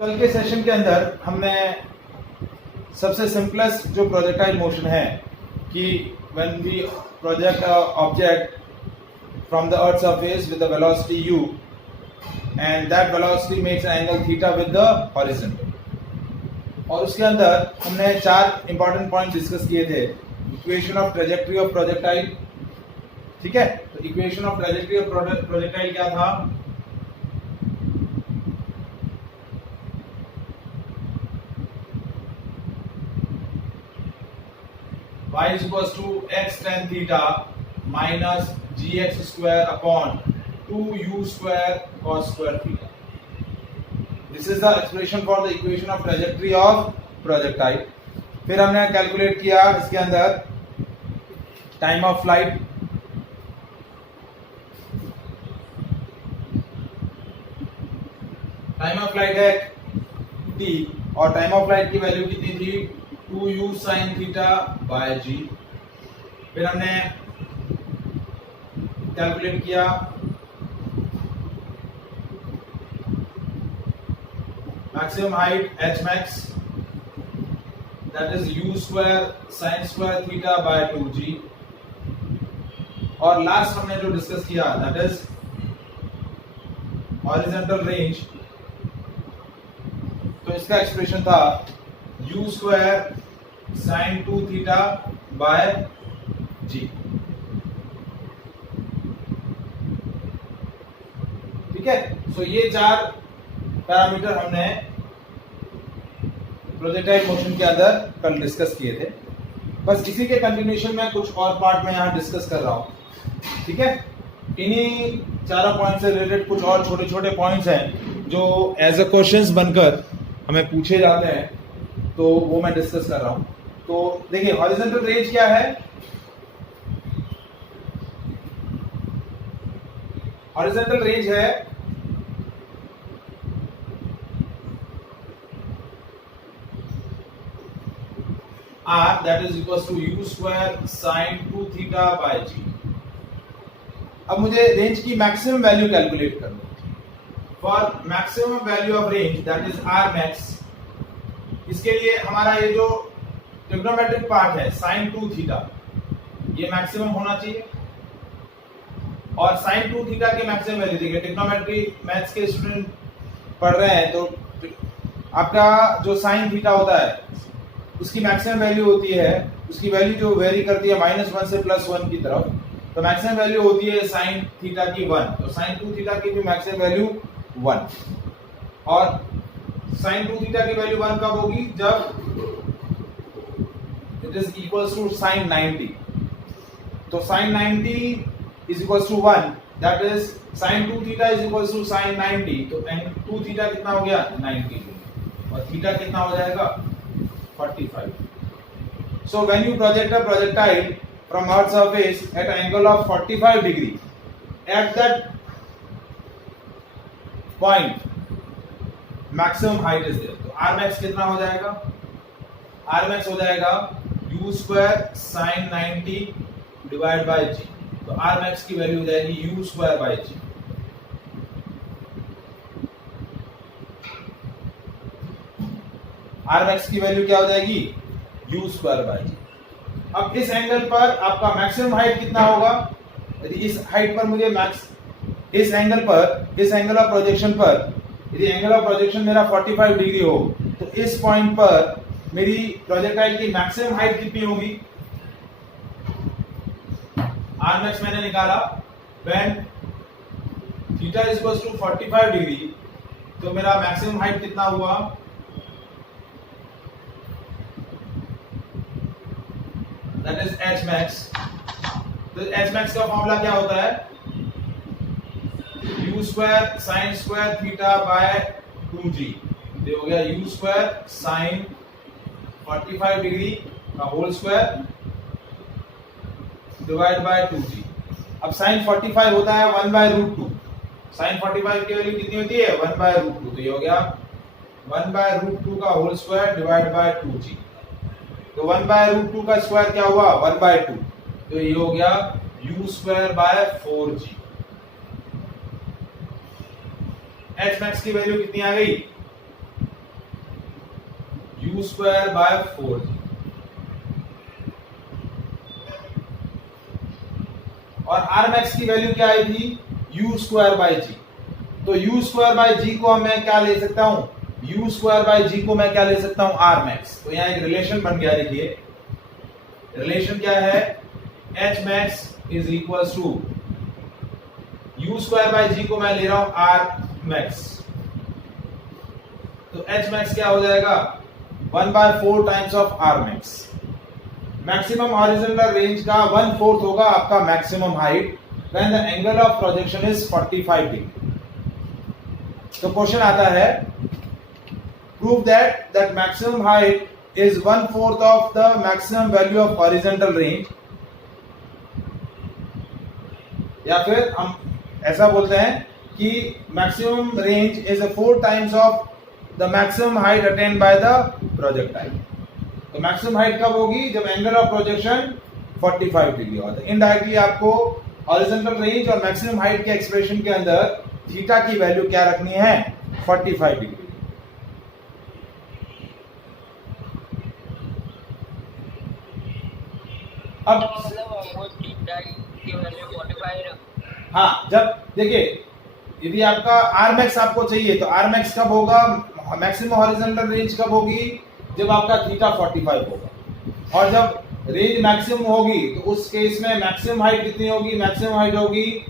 कल के सेशन के अंदर हमने सबसे सिंपलेस्ट जो प्रोजेक्टाइल मोशन है कि when we project a object from the earth surface with the velocity u and that velocity makes an angle theta with the horizontal, और उसके अंदर हमने चार इंपॉर्टेंट पॉइंट डिस्कस किए थे। Equation of trajectory of projectile, ठीक है। तो equation of trajectory of projectile क्या था? y is equals to x tan theta minus gx square upon 2u square cos square theta. This is the expression for the equation of trajectory of projectile. फिर हमने calculate किया इसके अंदर time of flight, time of flight है t और time of flight की value कितनी थी? 2u sin theta by g। फिर हमने कैलकुलेट किया maximum height h max, that is u square sin square theta by 2g। और लास्ट हमने जो डिस्कस किया दैट इज हॉरिजॉन्टल रेंज, तो इसका एक्सप्रेशन था u square sin 2 theta bye g। ठीक है, सो ये चार पैरामीटर हमने प्रोजेक्टाइल मोशन के अंदर कल डिस्कस किए थे। बस इसी के कंटिन्यूएशन में कुछ और पार्ट में यहां डिस्कस कर रहा हूं, ठीक है। इन्हीं चारों पॉइंट से रिलेटेड कुछ और छोटे छोटे पॉइंट्स हैं जो एज अ क्वेश्चंस बनकर हमें पूछे जाते हैं, तो वो मैं डिस्कस कर रहा हूं। तो देखिए हॉरिजॉन्टल रेंज क्या है? हॉरिजॉन्टल रेंज है r, that is equals to u square sin 2 theta by g। अब मुझे रेंज की मैक्सिमम वैल्यू कैलकुलेट करनी है। For maximum value of range that is r max, इसके लिए हमारा ये जो ट्रिग्नोमेट्रिक पार्ट है sin 2 थीटा, ये मैक्सिमम होना चाहिए। और sin 2 थीटा की मैक्सिमम वैल्यू देखिए, ट्रिग्नोमेट्री मैथ्स के स्टूडेंट पढ़ रहे हैं तो आपका जो sin थीटा होता है उसकी मैक्सिमम वैल्यू होती है, उसकी वैल्यू जो वेरी करती है -1 से +1 की तरफ, तो मैक्सिमम वैल्यू होती है sin थीटा की 1, तो sin 2 थीटा की भी मैक्सिमम वैल्यू 1। और sin 2 थीटा की वैल्यू 1 कब होगी? जब it is equals to sin 90। तो sin 90 is equals to 1, that is sin 2 theta is equals to sin 90। तो 2 थीटा कितना हो गया? 90, और थीटा कितना हो जाएगा? 45। So when you project a projectile from Earth surface at an angle of 45 degree, at that point maximum height is there, तो r max कितना हो जाएगा? r max हो जाएगा u square sin 90 divided by g। तो r max की वैल्यू हो जाएगी u square by g। r max की वैल्यू क्या हो जाएगी? u square by g। अब इस एंगल पर आपका मैक्सिमम हाइट कितना होगा? यदि इस हाइट पर मुझे इस एंगल ऑफ प्रोजेक्शन पर यदि एंगल ऑफ प्रोजेक्शन मेरा 45 डिग्री हो, तो इस पॉइंट पर मेरी प्रोजेक्टाइल की मैक्सिमम हाइट कितनी होगी? r max मैंने निकाला, when theta is equals to 45 degree, तो मेरा मैक्सिमम हाइट कितना हुआ? That is h max। तो h max का फॉर्मूला क्या होता है? u square sin square theta by 2g। ये हो गया u स्क्वायर sin 45 डिग्री का whole square divide by 2g। अब sin 45 होता है 1/√2। sin 45 की वैल्यू कितनी होती है? 1/√2। तो ये हो गया 1/√2 का whole square divide by 2g। तो 1/√2 का स्क्वायर क्या हुआ? 1/2। तो ये हो गया u square bye 4g। h max की वैल्यू कितनी आ गई? u स्क्वायर बाय 4g और आर मैक्स की वैल्यू क्या आई थी u स्क्वायर बाय g। तो u स्क्वायर बाय g को मैं क्या ले सकता हूं, u स्क्वायर बाय g को मैं क्या ले सकता हूं आर मैक्स। तो यहां एक रिलेशन बन गया, देखिए रिलेशन क्या है, h max is equal to u square by g को मैं ले रहा हूं r मैक्स। तो h मैक्स क्या हो जाएगा 1/4 times of r max. Maximum horizontal range का 1/4 होगा आपका maximum height when the angle of projection is 45 degree. तो क्वेश्चन आता है prove that maximum height is 1/4 of the maximum value of horizontal range, या फिर हम ऐसा बोलते हैं कि maximum range is a 4 times of the maximum height attained by the projectile। तो maximum height कब होगी, जब angle of projection 45 डिग्री होगा। तो इनडायरेक्टली आपको horizontal range और maximum height के एक्सप्रेशन के अंदर थीटा की वैल्यू क्या रखनी है 45 डिग्री। अब हाँ, जब देखिए यदि आपका आर मैक्स आपको चाहिए तो आर मैक्स कब होगा, मैक्सिमम हॉरिजॉन्टल रेंज कब होगी, जब आपका थीटा 45 होगा। और जब रेंज मैक्सिमम होगी तो उस केस में मैक्सिमम हाइट कितनी होगी, मैक्सिमम हाइट होगी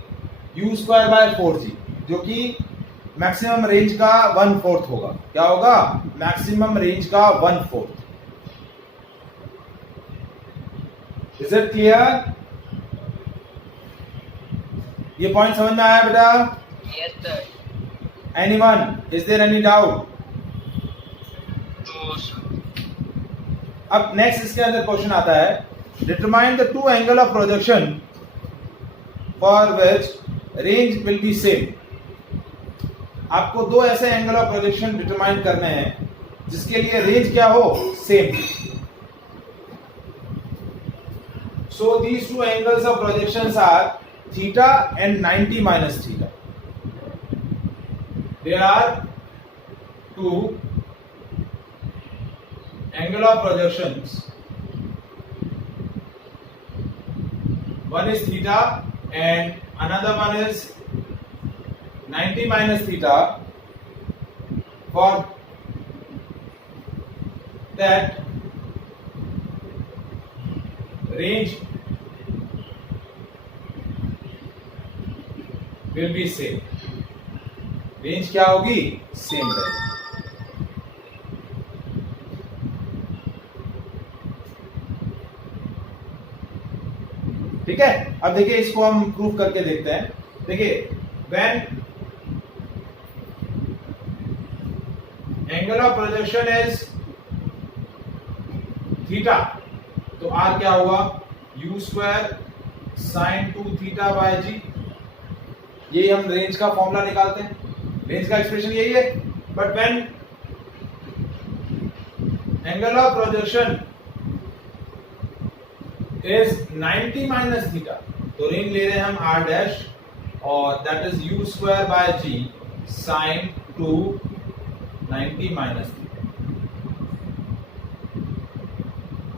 u स्क्वायर बाय 4g, जो कि मैक्सिमम रेंज का 1/4 होगा। क्या होगा, मैक्सिमम रेंज का 1/4। Is it clear? ये पॉइंट समझ में आया बेटा? Yes sir. Anyone? Is there any doubt? No sir. अब नेक्स्ट इसके अंदर क्वेश्चन आता है determine the two angle of projection for which range will be same. आपको दो ऐसे एंगल ऑफ प्रोजेक्शन डिटरमाइन करने हैं जिसके लिए रेंज क्या हो, same. So these two angles of projections are theta and 90 minus theta. There are two angle of projections. One is theta and another one is 90 minus theta. For that range will be same। Range क्या होगी, same रहेगी। ठीक है, अब देखिए इसको हम prove करके देखते हैं। देखिए when angle of projection is theta, तो आर क्या हुआ u square sine 2 theta by g. यही हम रेंज का फॉर्मूला निकालते हैं, रेंज का एक्सप्रेशन यही है। But when angle of projection is 90 minus theta, तो रेंज ले रहे हैं हम r डैश और that is u square by g sine 2 90 minus theta.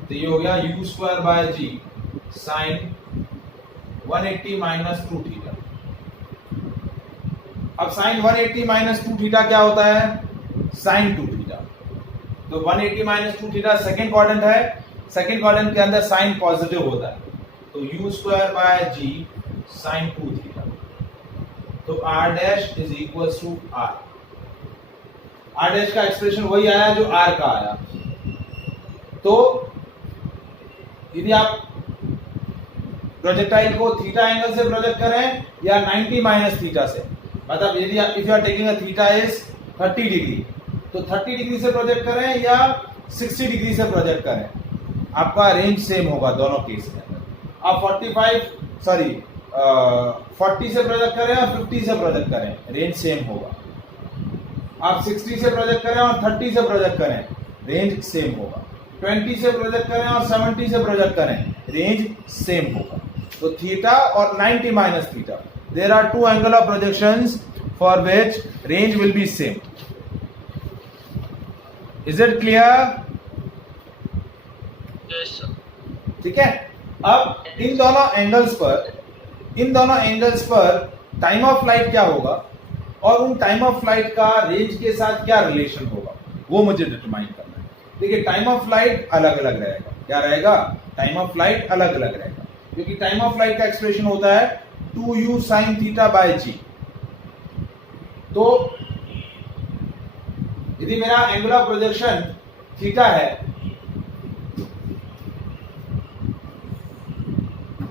तो ये हो गया u square by g sine 180 minus 2 theta. अब साइन 180 माइनस 2 थीटा क्या होता है, साइन 2 थीटा। तो 180 माइनस 2 थीटा सेकेंड क्वाड्रेंट है, सेकेंड क्वाड्रेंट के अंदर साइन पॉजिटिव होता है, तो u square by g sine 2 theta. तो r dash is equal to r। r dash का एक्सप्रेशन वही आया जो r का आया। तो यदि आप प्रोजेक्टाइल को थीटा एंगल से प्रोजेक्ट करें या 90 माइनस थीटा से, मतलब यदि आप if you are taking a theta is 30 degree, तो 30 डिग्री से प्रोजेक्ट करें या 60 डिग्री से प्रोजेक्ट करें, आपका रेंज सेम होगा दोनों केस में। आप 40 से प्रोजेक्ट करें और 50 से प्रोजेक्ट करें, रेंज सेम होगा। आप 60 से प्रोजेक्ट करें और 30 से प्रोजेक्ट करें, रेंज सेम होगा। 20 से प्रोजेक्ट करें और 70 से प्रोजेक्ट करें, रेंज सेम होगा। तो थीटा और 90 minus theta, there are two angle of projections for which range will be same. Is it clear? ठीक है। अब इन दोनों एंगल्स पर टाइम ऑफ फ्लाइट क्या होगा और उन टाइम ऑफ फ्लाइट का रेंज के साथ क्या रिलेशन होगा वो मुझे डिटरमाइन करना है। देखिए टाइम ऑफ फ्लाइट अलग अलग रहेगा। क्या रहेगा? टाइम ऑफ फ्लाइट अलग अलग रहेगा, क्योंकि टाइम ऑफ फ्लाइट का एक्सप्रेशन होता है 2u sin theta by g। तो यदि मेरा एंगुलर प्रोजेक्शन थीटा है,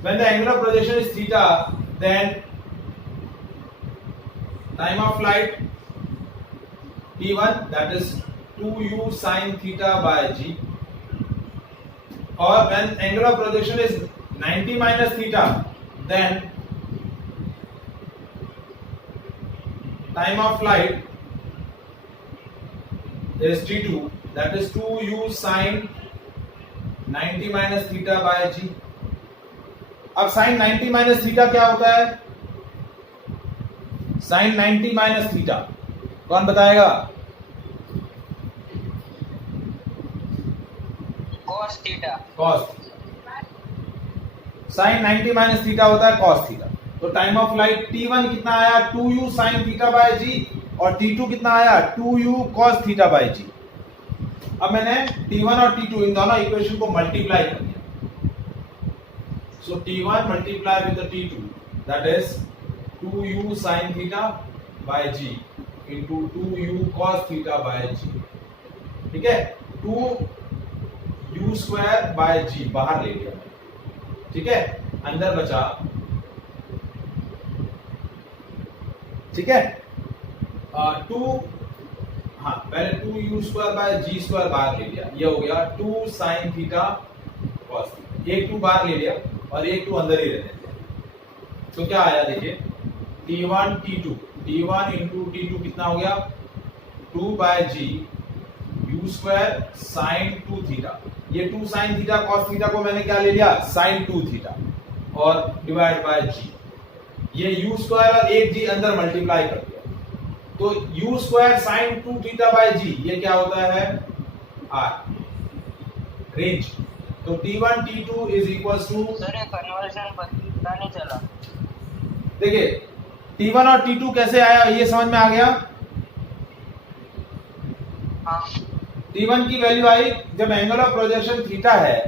when the angular projection is theta, then time of flight t1, that is 2u sin theta by g, or when angular projection is 90 minus theta, then time of flight is t2, that is 2u sin 90 minus theta by g। अब sign 90 minus theta क्या होता है? Sign 90 minus theta कौन बताएगा? cos theta. Cos. Sine 90 minus theta होता है cos theta. तो time of flight t1 कितना आया? 2u sin theta by g, और t2 कितना आया? 2u cos theta by g। अब मैंने t1 और t2 इन दोनों इक्वेशन को मल्टीप्लाई कर दिया। So T1 multiply with the T2, that is 2u sin theta by g into 2u cos theta by g। ठीक है, 2u square by g बाहर ले लिया, ठीक है, अंदर बचा, ठीक है, 2, हाँ पहले 2u square by g square बाहर ले लिया, ये हो गया 2 sin theta cos theta। एक 2 बाहर ले लिया और एक 2 अंदर ही रहने दिया। तो क्या आया देखिए, t1 t2, t1 into t2 कितना हो गया? 2 बाय जी u स्क्वायर साइन 2 थीटा। ये 2 साइन थीटा कॉस थीटा को मैंने क्या ले लिया? साइन 2 थीटा, और डिवाइड बाय जी। ये u स्क्वायर और एक जी अंदर मल्टीप्लाई कर दिया, तो u square sine 2 theta by g, ये क्या होता है? r range. तो t1 t2 is equal to, sir ये कन्वर्जन पता नहीं चला। देखिए t1 और t2 कैसे आया ये समझ में आ गया? हाँ। t1 की वैल्यू आई जब एंगल ऑफ प्रोजेक्शन थीटा है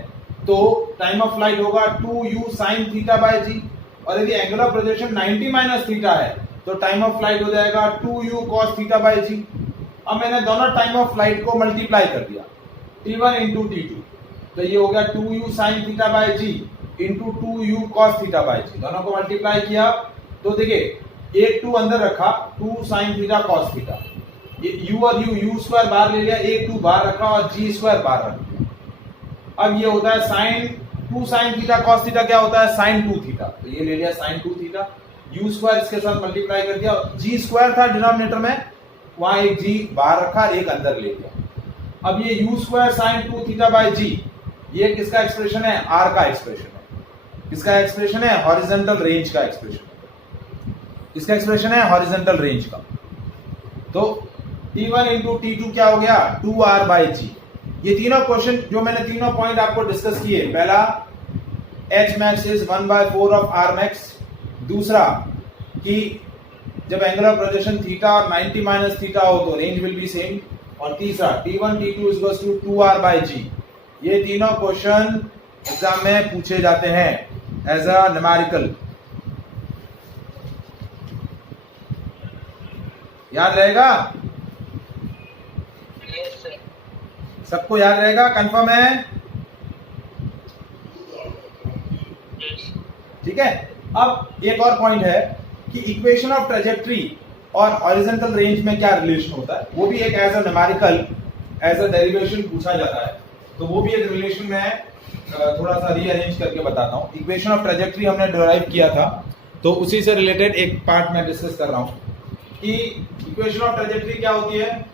तो टाइम ऑफ फ्लाइट होगा 2u sin theta by g, और यदि angle of projection 90 minus theta है तो टाइम ऑफ फ्लाइट हो जाएगा 2u cos theta by g। अब मैंने दोनों टाइम ऑफ फ्लाइट को मल्टीप्लाई कर दिया, t1 इंटू t2, तो ये हो गया 2u sin theta by g into 2u cos theta by g। दोनों को मल्टीप्लाई किया तो देखिए एक 2 अंदर रखा, 2 sin थीटा cos थीटा, ये u और u स्क्वायर बाहर ले लिया, एक 2 बाहर रखा और g स्क्वायर बाहर रख दिया। अब ये होता है sine 2 sin theta cos theta, क्या होता है? Sine 2 theta. तो ये ले लिया साइन 2 थीटा, u स्क्वायर इसके साथ मल्टीप्लाई कर दिया, g स्क्वायर था डिनोमिनेटर में, वहां एक g बाहर रखा, एक अंदर ले लिया। अब ये u square sine 2 theta bye g, ये किसका एक्सप्रेशन है? r का एक्सप्रेशन है। किसका एक्सप्रेशन है? हॉरिजॉन्टल रेंज का एक्सप्रेशन है। किसका एक्सप्रेशन है? हॉरिजॉन्टल रेंज का। तो t1 इंटू t2 क्या हो गया? 2r by g। ये तीनों क्वेश्चन जो मैंने तीनों पॉइंट आपको डिस्कस किए, पहला h max is 1/4 of r max, दूसरा कि जब एंगुलर प्रोजेक्शन थीटा और 90 माइनस थीटा हो तो रेंज विल बी सेम, और तीसरा t1 t2 is equals to 2r by g। ये तीनों क्वेश्चन एग्जाम में पूछे जाते हैं एज अ न्यूमेरिकल। याद रहेगा? Yes sir. सबको याद रहेगा? कंफर्म है? यस। ठीक है। अब एक और पॉइंट है कि इक्वेशन ऑफ ट्रेजेक्ट्री और हॉरिजॉन्टल रेंज में क्या रिलेशन होता है, वो भी एक as a numerical, as a derivation पूछा जाता है। तो वो भी एक रिलेशन में थोड़ा सा रीअरेंज करके बताता हूँ। इक्वेशन ऑफ ट्रेजेक्ट्री हमने डिराइव किया था, तो उसी से रिलेटेड एक पार्ट में डिस्कस कर रहा हूँ कि इक्वेशन ऑफ ट्रेजेक्ट्री क्या होती है।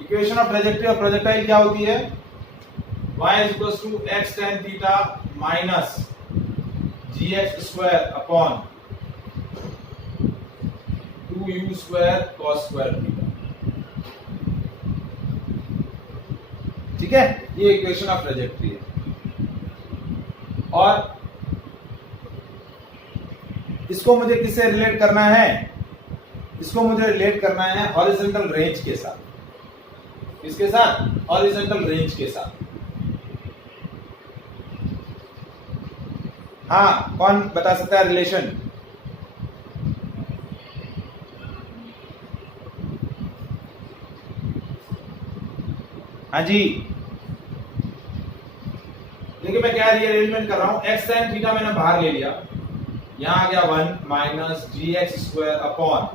Equation of trajectory of projectile क्या होती है? y is equals to x tan theta minus gx square upon 2 2u square cos square theta. ठीक है, ये इक्वेशन ऑफ ट्रेजेक्टरी है। और इसको मुझे किससे रिलेट करना है? इसको मुझे रिलेट करना है हॉरिजॉन्टल रेंज के साथ। इसके साथ हॉरिजॉन्टल रेंज के साथ। हाँ, कौन बता सकता है रिलेशन? हाँ जी, देखिए मैं क्या रीअरेंजमेंट कर रहा हूं। एक्स tan थीटा मैंने बाहर ले लिया, यहां आ गया 1 minus g x square upon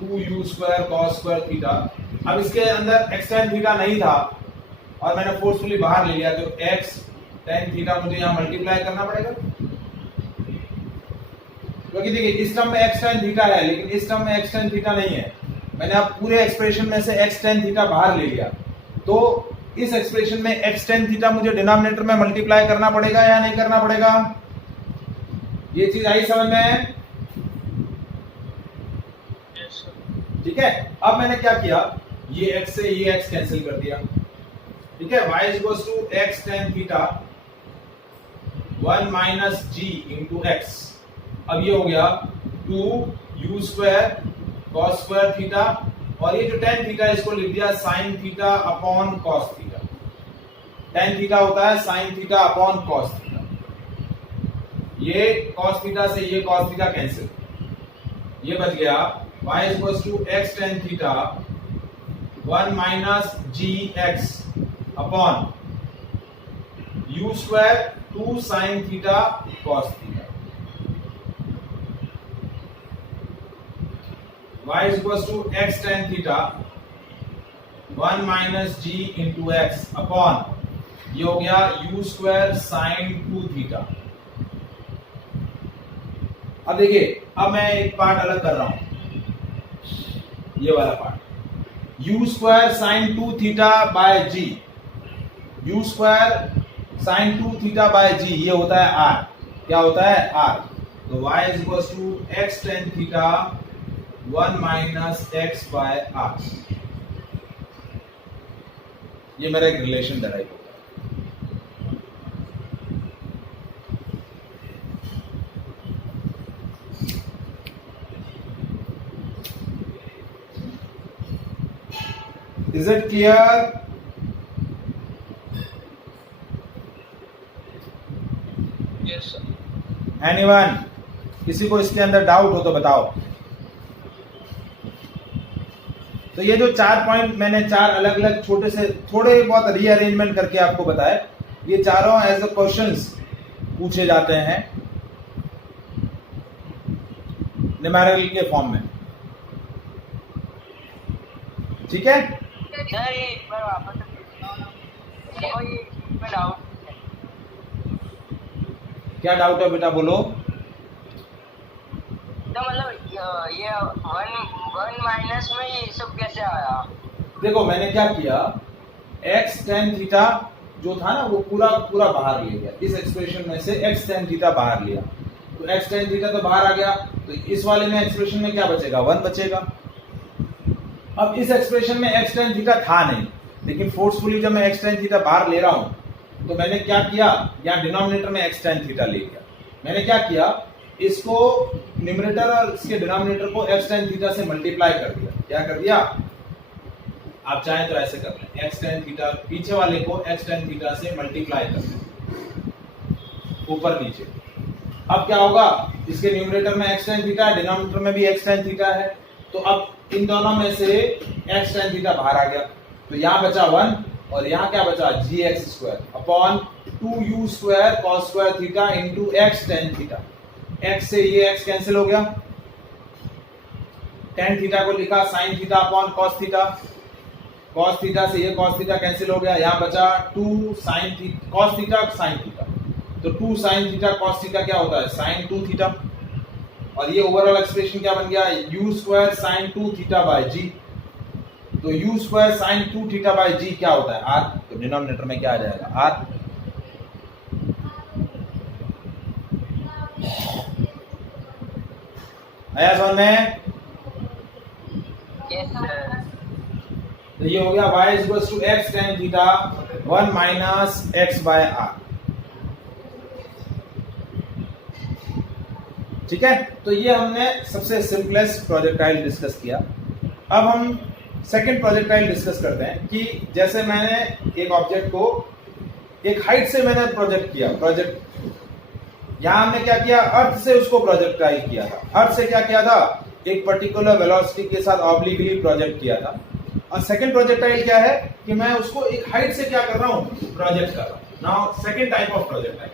2u square cos square theta. अब इसके अंदर x tan थीटा नहीं था और मैंने फोर्सफुली बाहर ले लिया, तो x tan थीटा मुझे यहां मल्टीप्लाई करना पड़ेगा, क्योंकि देखिए इस टर्म में x tan थीटा है लेकिन इस टर्म में x tan थीटा नहीं है। मैंने अब पूरे एक्सप्रेशन में से x tan थीटा बाहर ले लिया, तो इस एक्सप्रेशन में x tan थीटा मुझे डिनोमिनेटर में मल्टीप्लाई करना पड़ेगा या नहीं करना पड़ेगा? ये चीज आई समझ में? ठीक है, अब मैंने क्या किया, ये x से ये x कैंसिल कर दिया। ठीक है, y equals to x tan theta 1 minus g into x। अब ये हो गया 2u square cos square theta, और ये जो tan थीटा है इसको लिख दिया sin theta upon cos theta. tan theta होता है sin theta upon cos theta. ये cos थीटा से ये cos थीटा कैंसिल, ये बच गया y equals to x tan theta 1 minus g x upon u square 2 sin theta cos theta. y equals to x tan theta 1 minus g into x upon ये हो गया u square sin 2 theta. अब देखिए, अब मैं एक part अलग कर रहा हूं, ये वाला part u square sin 2 theta bye g, u square sin 2 theta bye g ये होता है r। क्या होता है? r। तो y equals to x tan theta 1 minus x by r। ये मेरा एक रिलेशन डराइव होता है। Is it clear? Yes, sir. Anyone? किसी को इसके अंदर डाउट हो तो बताओ। तो ये जो 4 पॉइंट मैंने 4 अलग अलग छोटे से थोड़े बहुत रीअरेंजमेंट करके आपको बताया, ये चारों एज अ क्वेश्चंस पूछे जाते हैं न्यूमेरिकल के फॉर्म में। ठीक है, सर ये एक बार वापस और ये इसमें डाउट है। क्या डाउट है बेटा, बोलो। तो मतलब ये वन माइनस में ये सब कैसे आया? देखो मैंने क्या किया, x tan थीटा जो था ना वो पूरा पूरा बाहर ले गया। इस एक्सप्रेशन में से x tan थीटा बाहर लिया, तो x tan थीटा तो बाहर आ गया, तो इस वाले में एक्सप्रेशन में क्या बचेगा? 1 बचेगा। अब इस एक्सप्रेशन में x tan थीटा था नहीं, लेकिन फोर्सफुली जब मैं x tan थीटा बाहर ले रहा हूं तो मैंने क्या किया, यहाँ डिनोमिनेटर में x tan थीटा ले लिया। मैंने क्या किया, इसको न्यूमरेटर और इसके डिनोमिनेटर को x tan थीटा से मल्टीप्लाई कर दिया। क्या कर दिया? आप चाहें तो ऐसे कर लें, x tan थीटा पीछे वाले को x tan थीटा से मल्टीप्लाई कर लें ऊपर नीचे। अब क्या होगा, इसके न्यूमरेटर में x tan थीटा है, डिनोमिनेटर में भी x tan थीटा है, तो अब इन दोनों में से x tan थीटा बाहर आ गया, तो यहां बचा 1 और यहां क्या बचा, g x square upon 2u square cos square theta into x tan theta. x से ये x कैंसिल हो गया, tan थीटा को लिखा sin theta upon cos theta, cos theta से ये cos थीटा कैंसिल हो गया, यहां बचा 2 sin theta cos theta sin theta, तो 2 sin थीटा cos थीटा क्या होता है, sin 2 थीटा, और ये ओवरऑल एक्सप्रेशन क्या बन गया, u square sin 2 theta bye g। तो u square sin 2 theta bye g क्या होता है, r। तो डिनोमिनेटर में क्या आ जाएगा, r। आया समझ में? तो ये हो गया y equals to x tan theta 1 minus x by r। ठीक है, तो ये हमने सबसे सिंपलेस्ट प्रोजेक्टाइल डिस्कस किया। अब हम सेकंड प्रोजेक्टाइल डिस्कस करते हैं कि जैसे मैंने एक ऑब्जेक्ट को एक हाइट से मैंने प्रोजेक्ट किया, यहां हमने क्या किया, अर्थ से उसको प्रोजेक्टाइल किया था। अर्थ से क्या किया था, एक पर्टिकुलर वेलोसिटी के साथ ऑब्लिकली प्रोजेक्ट किया था। और सेकंड प्रोजेक्टाइल क्या है कि मैं उसको एक हाइट से क्या कर रहा हूं, प्रोजेक्ट कर रहा हूं। Now second type of projectile,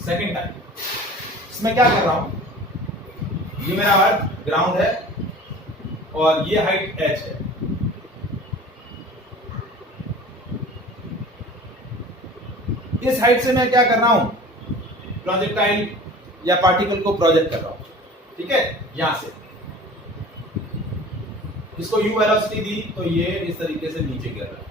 second type, इसमें क्या कर रहा हूं, ये मेरा अर्थ ग्राउंड है और ये हाइट h है। इस हाइट से मैं क्या कर रहा हूं, प्रोजेक्टाइल या पार्टिकल को प्रोजेक्ट कर रहा हूं। ठीक है, यहां से इसको u वेलोसिटी दी तो ये इस तरीके से नीचे गिर रहा है।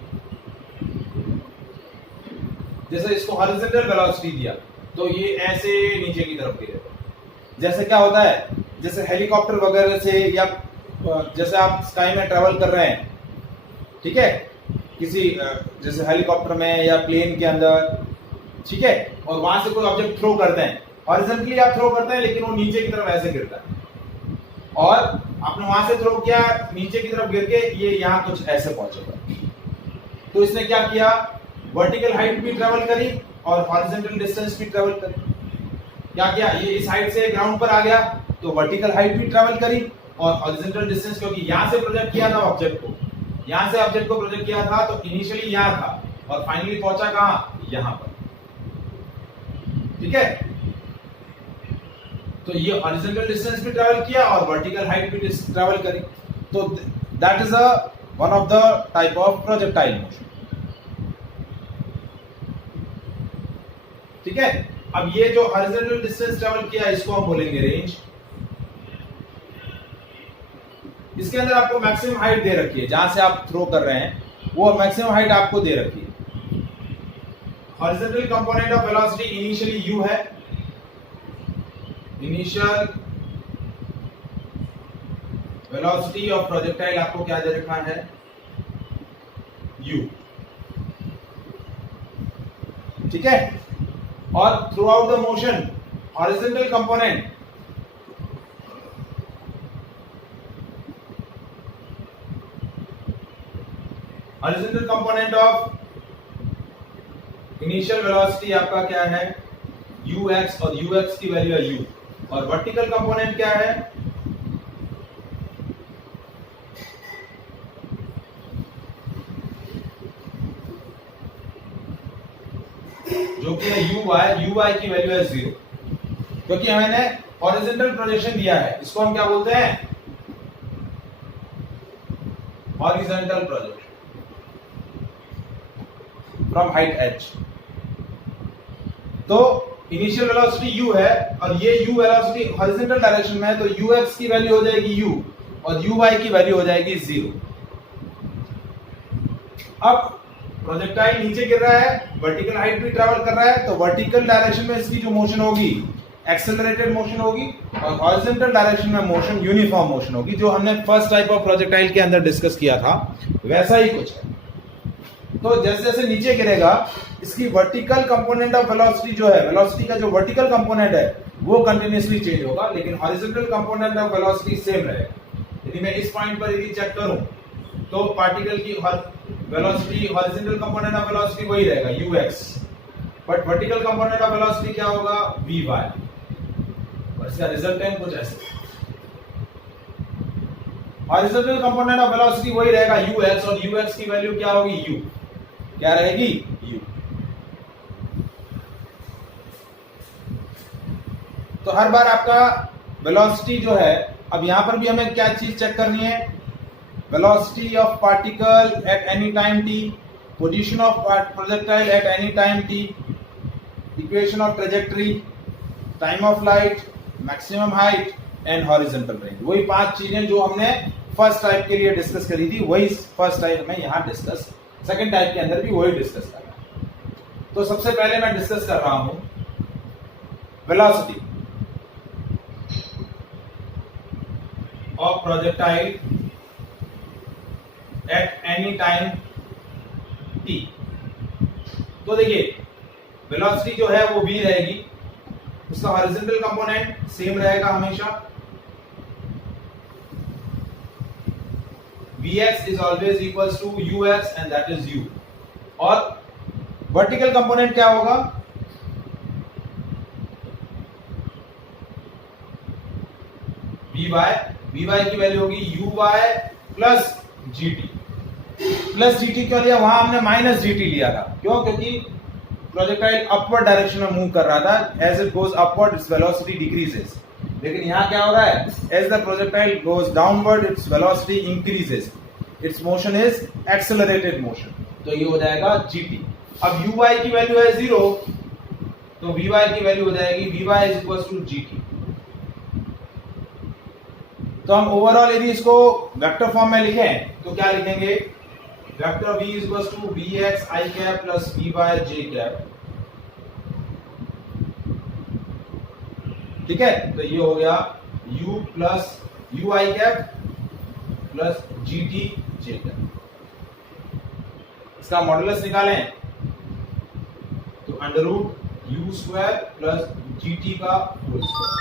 जैसे इसको हॉरिजॉन्टल वेलोसिटी दिया तो ये ऐसे नीचे की तरफ गिरेगा। जैसे क्या होता है, जैसे हेलीकॉप्टर वगैरह से या जैसे आप स्काई में ट्रेवल कर रहे हैं, ठीक है, किसी जैसे हेलीकॉप्टर में या प्लेन के अंदर, ठीक है, और वहां से कोई ऑब्जेक्ट थ्रो करते हैं, हॉरिजॉन्टली आप थ्रो करते हैं लेकिन वो नीचे की तरफ ऐसे गिरता है, और आपने वहां से थ्रो किया नीचे की तरफ गिर के ये यहां कुछ ऐसे पहुंचेगा। तो इसने क्या किया, वर्टिकल हाइट भी ट्रेवल करी और हॉरिजॉन्टल डिस्टेंस भी ट्रेवल करी। क्या किया, ये इस हाइट से ग्राउंड पर आ गया तो वर्टिकल हाइट भी ट्रेवल करी और हॉरिजॉन्टल डिस्टेंस, क्योंकि यहां से प्रोजेक्ट किया था ऑब्जेक्ट को, यहां से ऑब्जेक्ट को प्रोजेक्ट किया था तो इनिशियली यहां था और फाइनली पहुंचा कहां, यहां पर। ठीक है, तो ये हॉरिजॉन्टल डिस्टेंस भी ट्रैवल किया और वर्टिकल हाइट भी ट्रैवल करी। तो that is one of the type of projectile motion. ठीक है, अब ये जो हॉरिजॉन्टल डिस्टेंस ट्रैवल किया इसको हम बोलेंगे रेंज। इसके अंदर आपको मैक्सिमम हाइट दे रखी है, जहां से आप थ्रो कर रहे हैं वो मैक्सिमम हाइट आपको दे रखी है। Horizontal component of velocity initially u है, इनिशियल वेलोसिटी ऑफ प्रोजेक्टाइल आपको क्या दे रखा है, u। ठीक है, और through out the motion horizontal component of initial velocity आपका क्या है, ux, और ux की वैल्यू है u। और वर्टिकल कंपोनेंट क्या है, जो कि है uy की वैल्यू है 0, क्योंकि मैंने हॉरिजॉन्टल प्रोजेक्शन दिया है, इसको हम क्या बोलते हैं, horizontal projection from height h। तो इनिशियल वेलोसिटी u है और ये u वेलोसिटी हॉरिजॉन्टल डायरेक्शन में है, तो ux की वैल्यू हो जाएगी u और uy की वैल्यू हो जाएगी 0। अब प्रोजेक्टाइल नीचे गिर रहा है, वर्टिकल हाइट भी ट्रैवल कर रहा है, तो वर्टिकल डायरेक्शन में इसकी जो मोशन होगी एक्सेलरेटेड मोशन होगी और हॉरिजॉन्टल डायरेक्शन में मोशन यूनिफॉर्म मोशन होगी, जो हमने फर्स्ट टाइप ऑफ प्रोजेक्टाइल के अंदर डिस्कस किया था, वैसा ही कुछ है। तो जैसे जैसे नीचे गिरेगा इसकी वर्टिकल कंपोनेंट ऑफ वेलोसिटी जो है, वेलोसिटी का जो वर्टिकल कंपोनेंट है वो कंटिन्यूअसली चेंज होगा, लेकिन horizontal component of velocity same रहेगा। यदि मैं इस पॉइंट पर यदि चेक करूं तो पार्टिकल की velocity, horizontal component of velocity वही रहेगा ux, but vertical component of velocity क्या होगा, vy, और इसका रिजल्टेंट कुछ ऐसे। हॉरिजॉन्टल कंपोनेंट ऑफ वेलोसिटी वही रहेगा ux, और ux की वैल्यू क्या होगी, u, क्या रहेगी, u। तो हर बार आपका वेलोसिटी जो है, अब यहां पर भी हमें क्या चीज चेक करनी है, velocity of particle at any time t, position of projectile at any time t, equation of trajectory, time of light, maximum height and horizontal range। वही 5 चीजें जो हमने फर्स्ट टाइप के लिए डिस्कस करी थी, वही फर्स्ट टाइप में यहां डिस्कस, सेकंड टाइप के अंदर भी वही डिस्कस कर रहा है। तो सबसे पहले मैं डिस्कस कर रहा हूं velocity. projectile at any time t। तो देखिए वेलोसिटी जो है वो v रहेगी, उसका हॉरिजॉन्टल कंपोनेंट सेम रहेगा हमेशा, vx is always equals to ux and that is u। और वर्टिकल कंपोनेंट क्या होगा, vy की वैल्यू होगी uy plus gt। Plus gt क्यों लिया, वहां हमने माइनस gt लिया था, क्यों, क्योंकि प्रोजेक्टाइल अपवर्ड डायरेक्शन में मूव कर रहा था, as it goes upward its velocity decreases. लेकिन यहां क्या हो रहा है, as the projectile goes downward its velocity increases, its motion is accelerated motion, तो ये हो जाएगा gt। अब uy की वैल्यू है 0, तो vy की वैल्यू हो जाएगी vy is equal to gt। तो हम ओवरऑल यदि इसको वेक्टर फॉर्म में लिखें तो क्या लिखेंगे, vector v is equal to vx i cap plus vy j cap, ठीक है। तो ये हो गया u plus ui cap plus gt j cap. इसका मॉडुलस निकालें तो under root u square plus gt का होल स्क्वायर,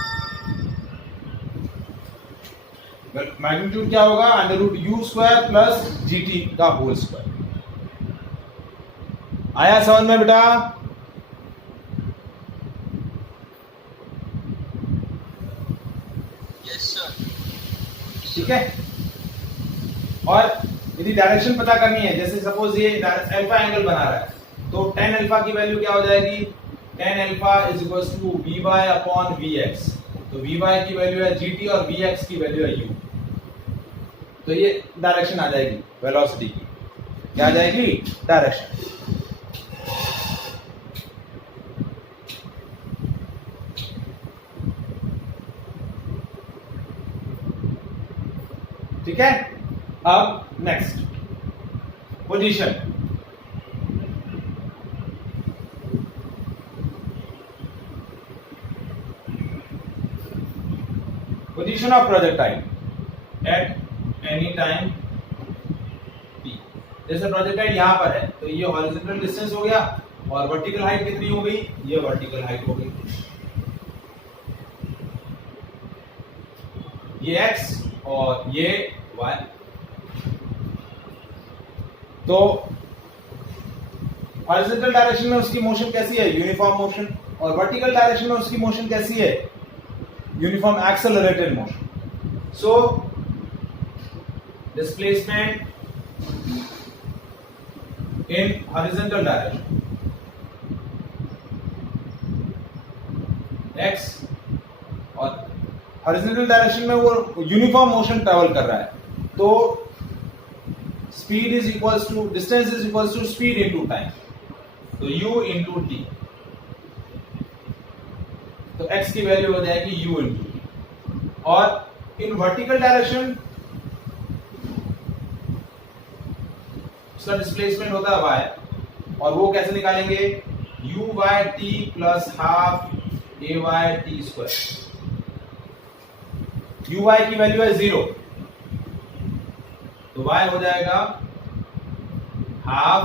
मैग्नीट्यूड क्या होगा, under root u square plus gt का होल स्क्वायर। आया समझ में बेटा, यस सर। ठीक है। और यदि डायरेक्शन पता करनी है, जैसे सपोज ये अल्फा एंगल बना रहा है, तो tan अल्फा की वैल्यू क्या हो जाएगी, tan alpha is equal to vy upon vx। तो vy की वैल्यू है gt और vx की वैल्यू है u, तो ये डायरेक्शन आ जाएगी वेलोसिटी की, क्या आ जाएगी, डायरेक्शन। ठीक है। अब next position, position of projectile at any time t। जैसे प्रोजेक्टाइल यहां पर है तो ये हॉरिजॉन्टल डिस्टेंस हो गया, और वर्टिकल हाइट कितनी हो गई, ये वर्टिकल हाइट हो गई, ये x और ये y। तो हॉरिजॉन्टल डायरेक्शन में उसकी मोशन कैसी है, यूनिफॉर्म मोशन, और वर्टिकल डायरेक्शन में उसकी मोशन कैसी है, uniform accelerated motion. So displacement in horizontal direction x, और horizontal direction में वो यूनिफॉर्म मोशन ट्रेवल कर रहा है, तो speed is equals to distance is equals to speed into time, तो u इनटू t। तो x की वैल्यू हो जाएगी u इनटू t। और इन वर्टिकल डायरेक्शन उसका डिस्प्लेसमेंट होता है y, और वो कैसे निकालेंगे, u by t plus half a by t square. uy की वैल्यू है 0, तो y हो जाएगा हाफ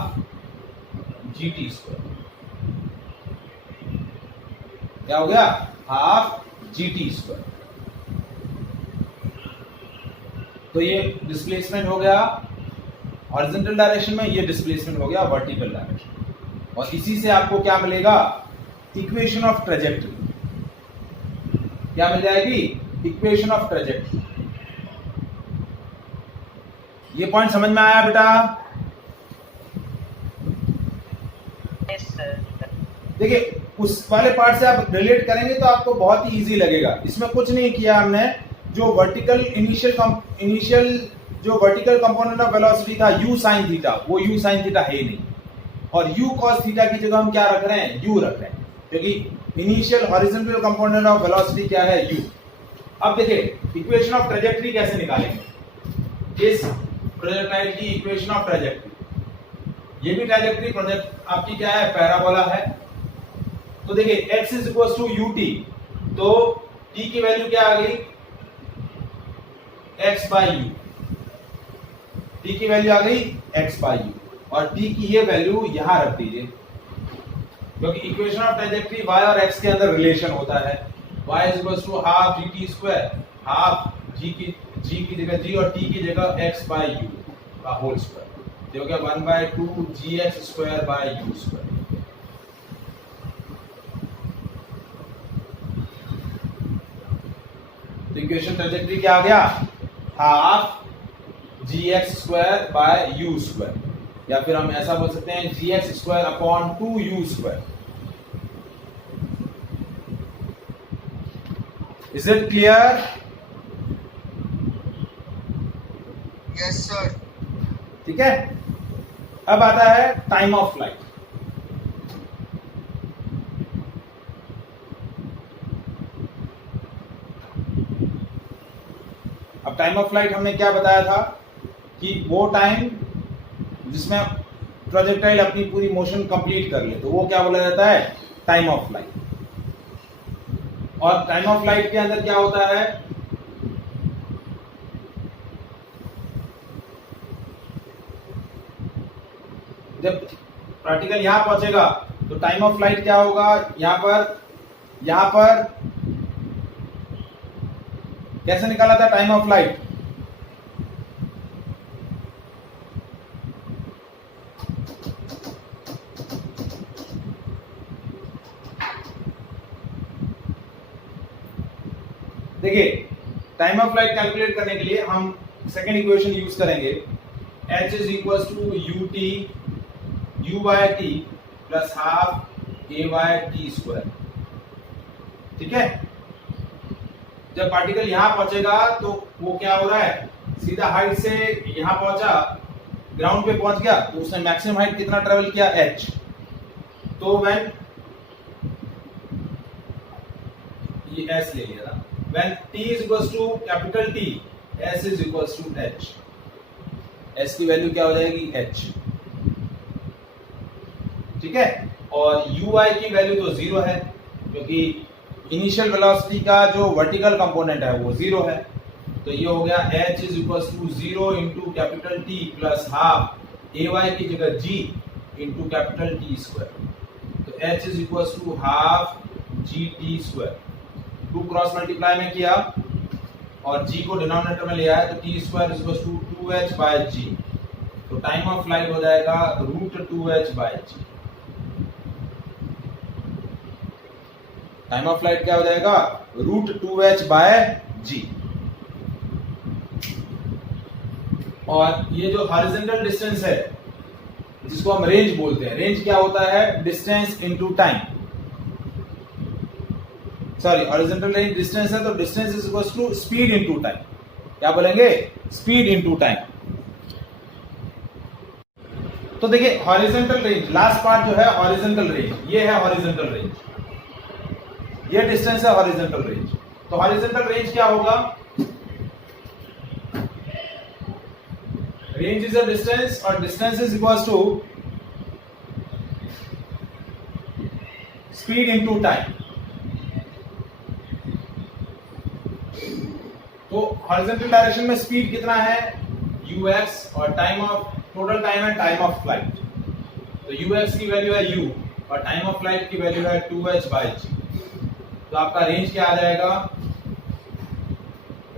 gt स्क्वायर। क्या हो गया, हाफ gt स्क्वायर। तो ये डिस्प्लेसमेंट हो गया हॉरिजॉन्टल डायरेक्शन में, ये डिस्प्लेसमेंट हो गया वर्टिकल डायरेक्शन, और इसी से आपको क्या मिलेगा, इक्वेशन ऑफ ट्रेजेक्टरी। क्या मिल जाएगी, इक्वेशन ऑफ ट्रेजेक्टरी। ये पॉइंट समझ में आया बेटा, यस सर। देखिए उस वाले पार्ट से आप रिलेट करेंगे तो आपको बहुत ही इजी लगेगा। इसमें कुछ नहीं किया हमने, जो वर्टिकल इनिशियल जो वर्टिकल कंपोनेंट ऑफ वेलोसिटी था u sin थीटा, वो u sin थीटा है नहीं, और u cos थीटा की जगह हम क्या रख रहे हैं, u रख रहे हैं, क्योंकि initial horizontal component of velocity क्या है, u। अब देखिए इक्वेशन ऑफ ट्रेजेक्टरी कैसे निकालेंगे, इस प्रोजेक्टाइल की इक्वेशन ऑफ ट्रेजेक्टरी। ये भी ट्रेजेक्टरी प्रोजेक्ट आपकी क्या है, पैराबोला है। तो देखिए x is equal to ut, तो t की वैल्यू क्या आ गई, x बाय यू, t की वैल्यू आ गई x बाय यू, और t की ये वैल्यू यहां रख दीजिए, क्योंकि इक्वेशन ऑफ ट्रैजेक्टरी y और x के अंदर रिलेशन होता है। y is equal to half gt square, half g की जगह g और t की जगह x बाय यू का होल स्क्वायर, जो कि 1/2 gx square by you square. तो इक्वेशन ट्रैजेक्टरी क्या आ गया, half gx square by you square, या फिर हम ऐसा बोल सकते हैं gx square upon 2u square. Is it clear? Yes sir. ठीक है, अब आता है टाइम ऑफ फ्लाइट। अब टाइम ऑफ फ्लाइट हमने क्या बताया था कि वो टाइम जिसमें प्रोजेक्टाइल अपनी पूरी मोशन कंप्लीट कर ले, तो वो क्या बोला जाता है, टाइम ऑफ फ्लाइट। और टाइम ऑफ फ्लाइट के अंदर क्या होता है, जब पार्टिकल यहां पहुंचेगा तो टाइम ऑफ फ्लाइट क्या होगा, यहां पर कैसे निकाला था टाइम ऑफ फ्लाइट, देखिए टाइम ऑफ फ्लाइट कैलकुलेट करने के लिए हम सेकेंड इक्वेशन यूज करेंगे, h is equal to u by t plus half a by t square. ठीक है, जब पार्टिकल यहां पहुंचेगा तो वो क्या हो रहा है, सीधा हाइट से यहां पहुंचा, ग्राउंड पे पहुंच गया, तो उसने मैक्सिमम हाइट कितना ट्रेवल किया, h। तो व्हेन ये s ले लिया था, when t is equal to capital T, s is equal to h, s की वैल्यू क्या हो जाएगी, h। ठीक है, और ui की वैल्यू तो 0 है, क्योंकि इनिशियल वेलोसिटी का जो वर्टिकल कंपोनेंट है वो 0 है। तो ये हो गया h is equal to 0 into capital T plus half ay की जगह g into capital T square. तो h is equal to half gt square, 2 cross multiply में किया और g को डिनोमिनेटर में ले आया, तो t square is equal to 2h by g। तो टाइम ऑफ फ्लाइट हो जाएगा √2h by g। Time of flight क्या हो जाएगा, √2h बाय g। और ये जो हॉरिजॉन्टल डिस्टेंस है जिसको हम रेंज बोलते हैं, रेंज क्या होता है, distance into time, sorry horizontal range distance है, तो distance is equal to speed into time. क्या बोलेंगे, स्पीड इनटू टाइम। तो देखिए हॉरिजॉन्टल रेंज, लास्ट पार्ट जो है हॉरिजॉन्टल रेंज, ये है हॉरिजॉन्टल रेंज, ये डिस्टेंस है हॉरिजॉन्टल रेंज। तो हॉरिजॉन्टल रेंज क्या होगा, रेंज इज अ डिस्टेंस और distance is equal to speed into time. तो हॉरिजॉन्टल डायरेक्शन में स्पीड कितना है, ux, और टाइम ऑफ, टोटल टाइम है टाइम ऑफ फ्लाइट, तो ux की वैल्यू है u और टाइम ऑफ फ्लाइट की वैल्यू है 2h बाय g। तो आपका रेंज क्या आ जाएगा,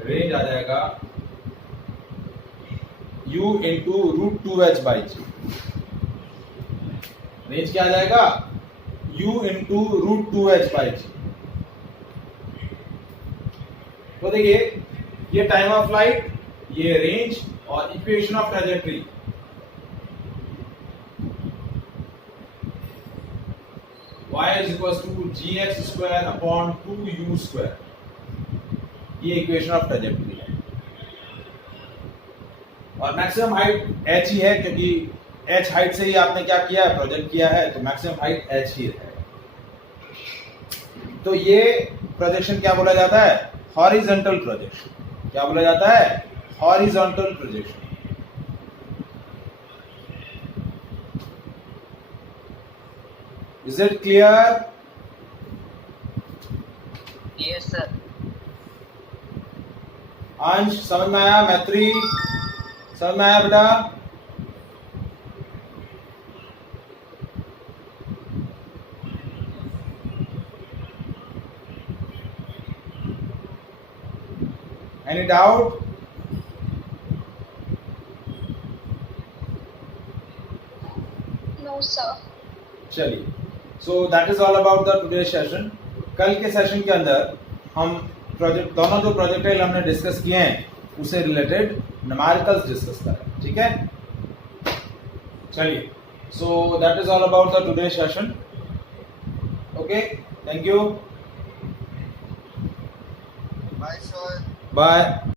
रेंज आ जाएगा u into √2h by g। Range क्या आ जाएगा, u into √2h by g। तो देखिए ये टाइम ऑफ फ्लाइट, ये रेंज और equation of trajectory. y is equals to gx square upon 2u square, ये इक्वेशन ऑफ ट्रैजेक्टरी है। और मैक्सिमम हाइट h ही है, क्योंकि h हाइट से ही आपने क्या किया है, प्रोजेक्ट किया है, तो मैक्सिमम हाइट h ही है। तो ये प्रोजेक्शन क्या बोला जाता है, हॉरिजॉन्टल प्रोजेक्शन। क्या बोला जाता है, horizontal projection. Is it clear? Yes sir. अंश समझ में आया? मैत्री समझ में आया बेटा? Any doubt? No, sir. चलिए, so that is all about the today session. कल के सेशन के अंदर हम प्रोजेक्ट, दोनों जो प्रोजेक्टाइल हमने डिस्कस किए हैं उसे रिलेटेड न्यूमेरिकल्स डिस्कस करें, ठीक है? चलिए, so that is all about the today session. Okay, thank you, Bye, sir. Bye.